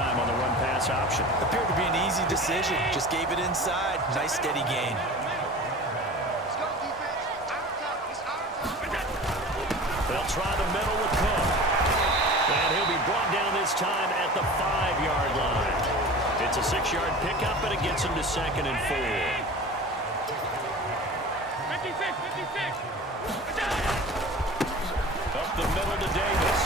time on the run-pass option. Appeared to be an easy decision. Just gave it inside. Nice, steady gain. They'll try the middle with Cook. And he'll be brought down this time at the 5-yard line. It's a 6-yard pickup, and it gets him to 2nd and 4. 56. Up the middle to Davis.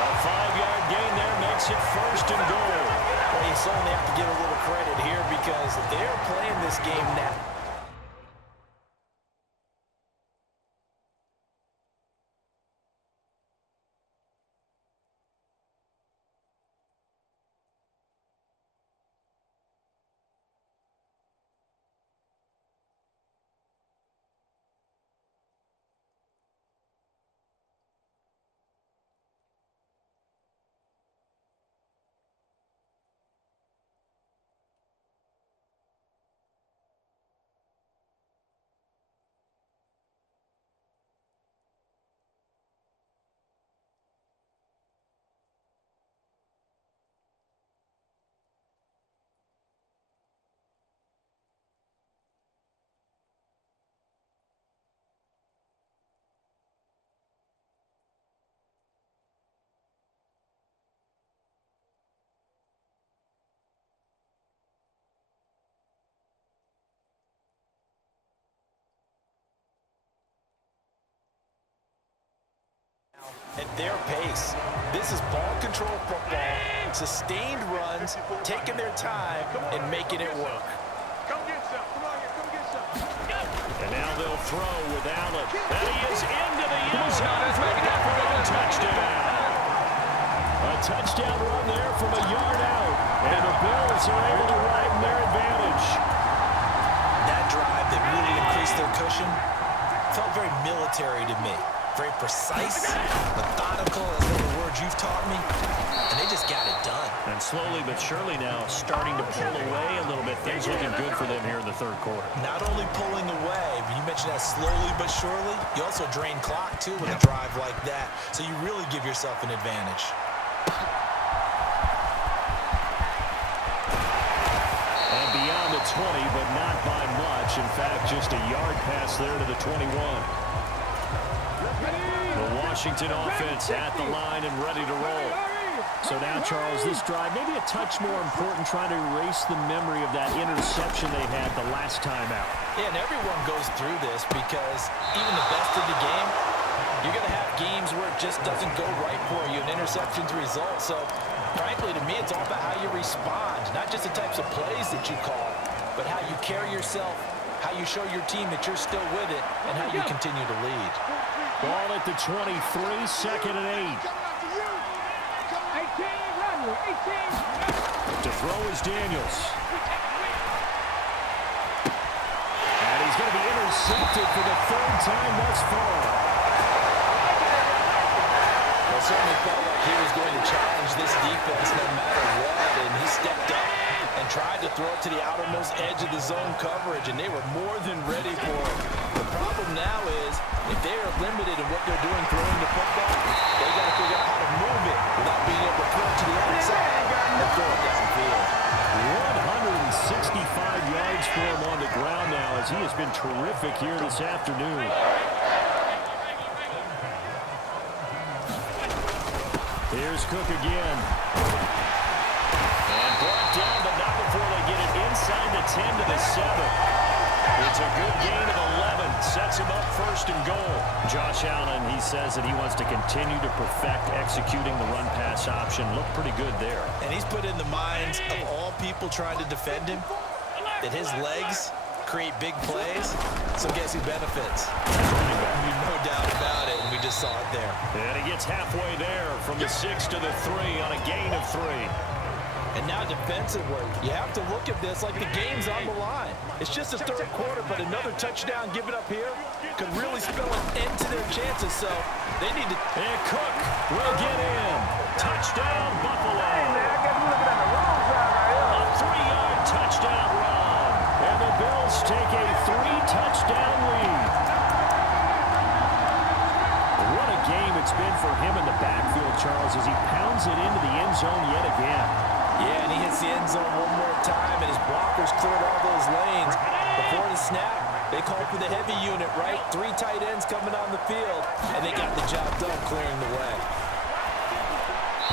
A 5-yard gain there makes it 1st and goal. Well, you certainly have to give a little credit here because they're playing this game now. At their pace. This is ball control football, sustained runs, taking their time and making it work. Come get some. Come on here. Come get some. And now they'll throw without it. And he is into the end zone for a touchdown. A touchdown run there from a yard out. And the Bills are able to widen their advantage. That drive that really increased their cushion felt very military to me. Very precise, methodical, as one of the words you've taught me. And they just got it done. And slowly but surely now starting to pull away a little bit. Things looking good for them here in the 3rd quarter. Not only pulling away, but you mentioned that slowly but surely. You also drain clock, too, with a drive like that. So you really give yourself an advantage. And beyond the 20, but not by much. In fact, just a yard pass there to the 21. The Washington offense at the line and ready to roll. So now, Charles, this drive maybe a touch more important, trying to erase the memory of that interception they had the last time out. Yeah, and everyone goes through this because even the best of the game, you're going to have games where it just doesn't go right for you, and interceptions result. So, frankly, to me, it's all about how you respond, not just the types of plays that you call, but how you carry yourself, how you show your team that you're still with it, and how you continue to lead. Ball at the 23, 2nd and 8. 18, run, 18. To throw is Daniels. And he's going to be intercepted for the 3rd time thus far. Well, certainly felt like he was going to challenge this defense no matter what, and he stepped up and tried to throw it to the outermost edge of the zone coverage, and they were more than ready for it. The problem now is, if they are limited in what they're doing throwing the football, they got to figure out how to move it without being able to throw it to the outside and throw it downfield. 165 yards for him on the ground now, as he has been terrific here this afternoon. Here's Cook again. And brought down, but not before they get it inside the 10 to the 7. It's a good gain of 11. Sets him up 1st and goal. Josh Allen, he says that he wants to continue to perfect executing the run-pass option. Looked pretty good there. And he's put in the minds of all people trying to defend him that his legs create big plays. So guess who benefits? No doubt about it, and we just saw it there. And he gets halfway there from the 6 to the 3 on a gain of 3. And now defensively, you have to look at this like the game's on the line. It's just the 3rd quarter, but another touchdown given up here could really spell an end to their chances. So they need to... And Cook will get in. Touchdown, Buffalo. A 3-yard touchdown run. And the Bills take a 3-touchdown lead. What a game it's been for him in the backfield, Charles, as he pounds it into the end zone yet again. Yeah, and he hits the end zone one more time, and his blockers cleared all those lanes. Before the snap, they called for the heavy unit, right? 3 tight ends coming on the field, and they got the job done clearing the way.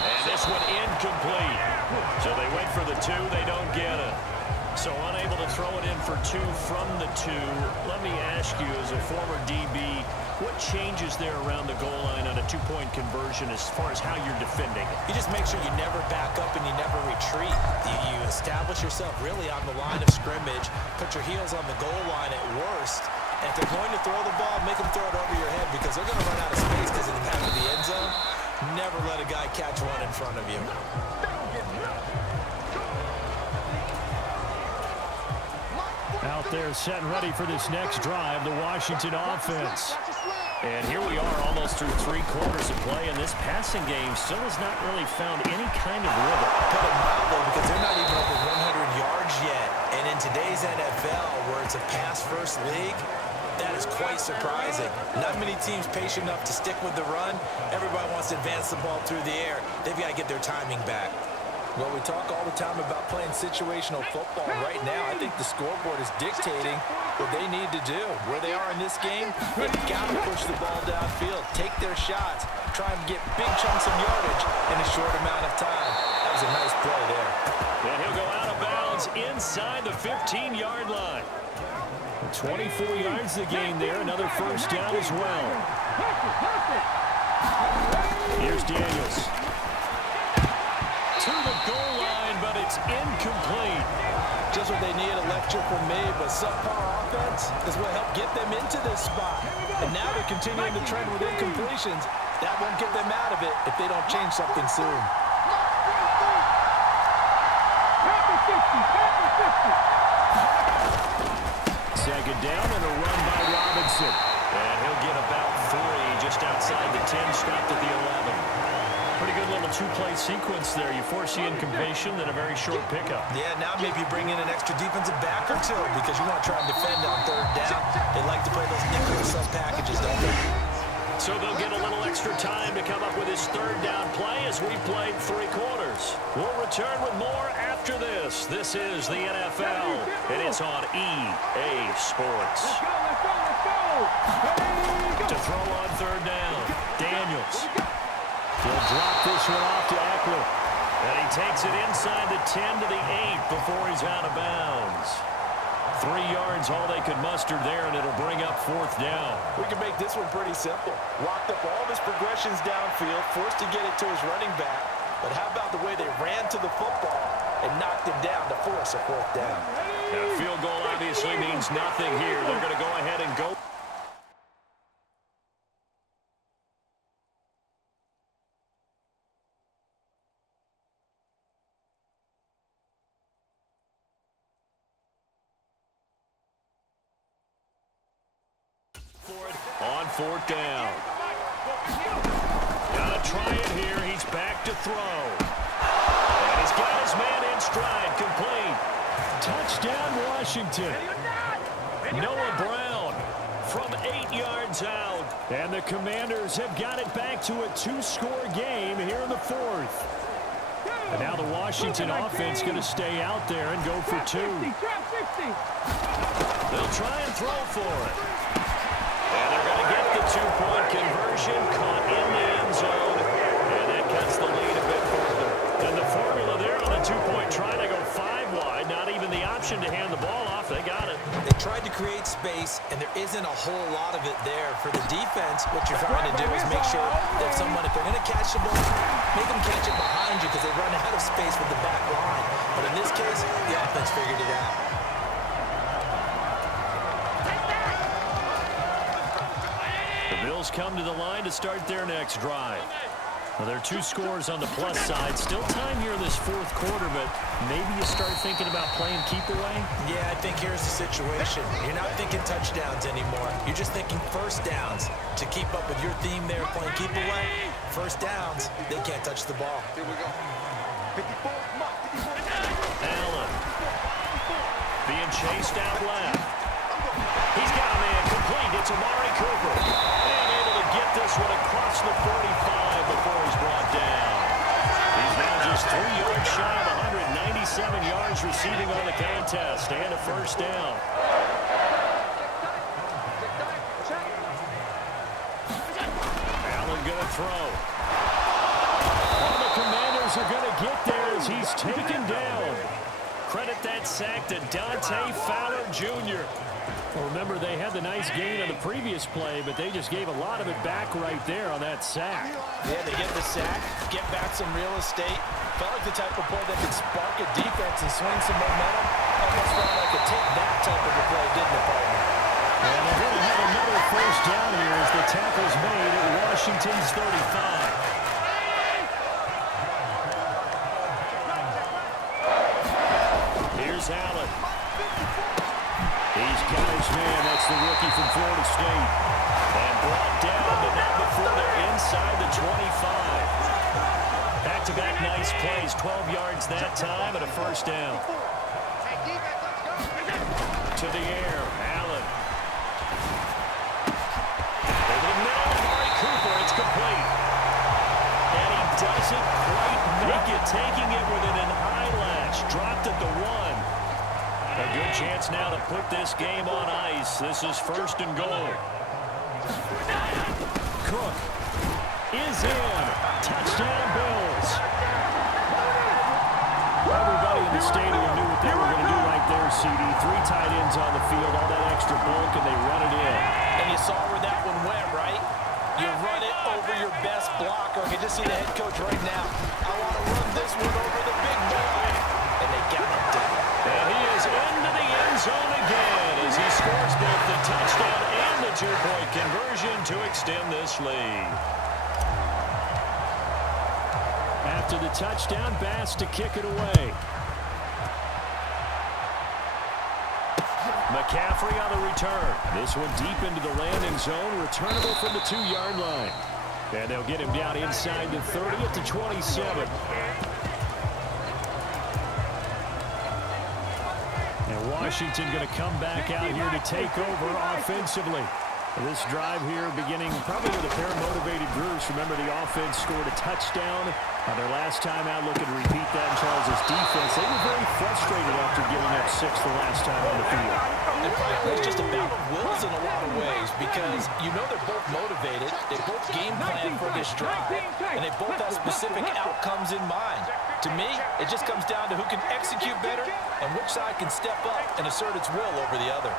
And this one incomplete. So they went for the 2, they don't get it. So unable to throw it in for 2 from the 2. Let me ask you, as a former DB, what changes there around the goal line on a 2-point conversion as far as how you're defending? You just make sure you never back up and you never retreat. You establish yourself really on the line of scrimmage, put your heels on the goal line at worst. And if they're going to throw the ball, make them throw it over your head because they're going to run out of space because of the path of the end zone. Never let a guy catch one in front of you. Out there set and ready for this next drive, the Washington offense. And here we are almost through 3 quarters of play, and this passing game still has not really found any kind of rhythm. Put it mildly, because they're not even over 100 yards yet. And in today's NFL, where it's a pass-first league, that is quite surprising. Not many teams patient enough to stick with the run. Everybody wants to advance the ball through the air. They've got to get their timing back. Well, we talk all the time about playing situational football. Right now, I think the scoreboard is dictating what they need to do. Where they are in this game, they've got to push the ball downfield, take their shots, try and get big chunks of yardage in a short amount of time. That was a nice play there. And he'll go out of bounds inside the 15-yard line. 24 yards to gain there, another first down as well. Here's Daniels. To the goal line, but it's incomplete. Just what they need, a lecture from me, but subpar offense is what helped get them into this spot. And now they're continuing to trend with incompletions. That won't get them out of it if they don't change something soon. Second down and a run by Robinson. And he'll get about 3 just outside the 10, stopped at the 11. Pretty good little 2-play sequence there. You force the incompletion, then a very short pickup. Yeah, now maybe you bring in an extra defensive back or 2 because you want to try and defend on 3rd down. They like to play those nickel or sub packages, don't they? So they'll get a little extra time to come up with his 3rd down play as we played 3 quarters. We'll return with more after this. This is the NFL, and it's on EA Sports. To throw on 3rd down, Daniels. He'll drop this one off to Eckler. And he takes it inside the 10 to the 8 before he's out of bounds. 3 yards, all they could muster there, and it'll bring up 4th down. We can make this one pretty simple. Locked up all of his progressions downfield, forced to get it to his running back. But how about the way they ran to the football and knocked him down to force a 4th down? Now, a field goal obviously means nothing here. They're going to go ahead and go. On 4th down. Gotta try it here. He's back to throw. And he's got his man in stride. Complete. Touchdown, Washington. Noah Brown from 8 yards out. And the Commanders have got it back to a 2-score game here in the 4th. And now the Washington offense going to stay out there and go for 2. They'll try and throw for it. And they're going to get the 2-point conversion, caught in the end zone, and that cuts the lead a bit further. And the formula there on a 2-point try to go 5 wide, not even the option to hand the ball off. They got it. They tried to create space, and there isn't a whole lot of it there. For the defense, what you're trying to do is make sure that someone, if they're going to catch the ball, make them catch it behind you because they run out of space with the back line. But in this case, the offense figured it out. Come to the line to start their next drive. Well, there are 2 scores on the plus side. Still time here in this 4th quarter, but maybe you start thinking about playing keep away? Yeah, I think here's the situation. You're not thinking touchdowns anymore. You're just thinking 1st downs. To keep up with your theme there, playing keep away, 1st downs, they can't touch the ball. Here we go. 54. Allen being chased out left. He's got a man complete. It's Amari Cooper. And able to get this this one across the 45 before he's brought down. He's now just 3 yards shy of 197 yards receiving on the contest and a first down. Allen going to throw. Well, the Commanders are going to get there as he's taken down. Credit that sack to Dante Fowler Jr. Well, remember, they had the nice gain on the previous play, but they just gave a lot of it back right there on that sack. Yeah, they get the sack, get back some real estate. Felt like the type of play that could spark a defense and swing some momentum. Almost felt like it took that type of a play, didn't it, partner? And they're going to have another first down here as the tackle's made at Washington's 35. Here's Allen. He's got his man. That's the rookie from Florida State. And brought down, but not before they're inside the 25. Back-to-back nice plays. 12 yards that time and a first down. To the air. Allen. Over the middle. Amari Cooper. It's complete. And he doesn't quite make it. Taking it within an eyelash. Dropped at the 1. A good chance now to put this game on ice. This is first and goal. Cook is in. Touchdown, Bills. Everybody in the stadium knew what they were going to do right there, CD. 3 tight ends on the field, all that extra bulk, and they run it in. And you saw where that one went, right? You run it over your best blocker. I can just see the head coach right now. I want to run this one over the big boy. And they got it done. And he is into the end zone again as he scores both the touchdown and the 2-point conversion to extend this lead. After the touchdown, Bass to kick it away. McCaffrey on the return. This one deep into the landing zone, returnable from the 2-yard line. And they'll get him down inside the 30 at the 27. And Washington going to come back out here to take over offensively. This drive here beginning probably with a pair of motivated groups. Remember, the offense scored a touchdown on their last time out. Looking to repeat that in Charles' defense. They were very frustrated after giving up 6 the last time on the field. And frankly, it's just a battle of wills in a lot of ways because you know they're both motivated. They both game plan for this drive. And they both have specific outcomes in mind. To me, it just comes down to who can execute better and which side can step up and assert its will over the other.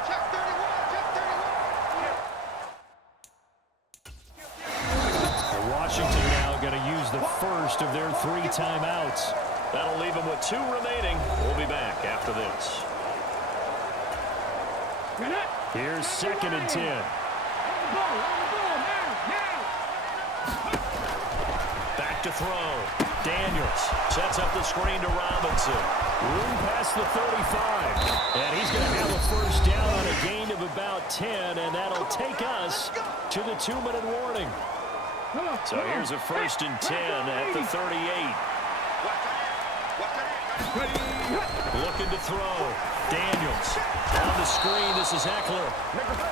Washington now going to use the first of their 3 timeouts. That'll leave them with 2 remaining. We'll be back after this. Here's 2nd and 10. Back to throw. Daniels sets up the screen to Robinson. Room past the 35. And he's going to have a first down on a gain of about 10. And that'll take us to the 2-minute warning. So here's a 1st and 10 at the 38. Looking to throw. Daniels on the screen. This is Eckler.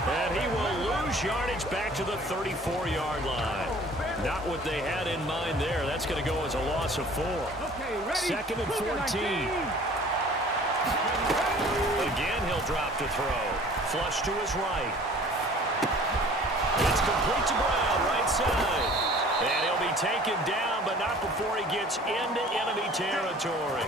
And he will lose yardage back to the 34-yard line. Not what they had in mind there. That's going to go as a loss of 4. 2nd and 14. Again, he'll drop to throw. Flush to his right. It's complete to Brown, right side. And he'll be taken down, but not before he gets into enemy territory.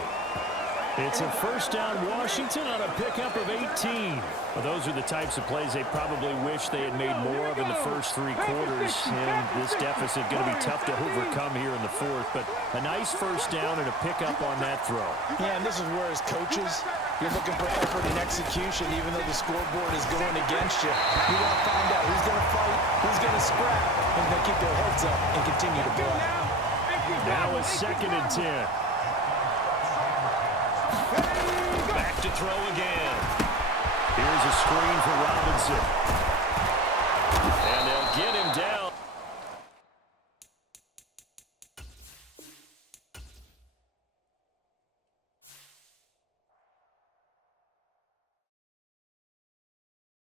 It's a first down Washington on a pickup of 18. Well, those are the types of plays they probably wish they had made more of in the first 3 quarters. And this deficit going to be tough to overcome here in the 4th. But a nice first down and a pickup on that throw. Yeah, and this is where as coaches, you're looking for effort and execution, even though the scoreboard is going against you. You want to find out who's going to fight, who's going to scrap, and going to keep their heads up and continue to play. Now a 2nd and 10. Back to throw again. Here's a screen for Robinson.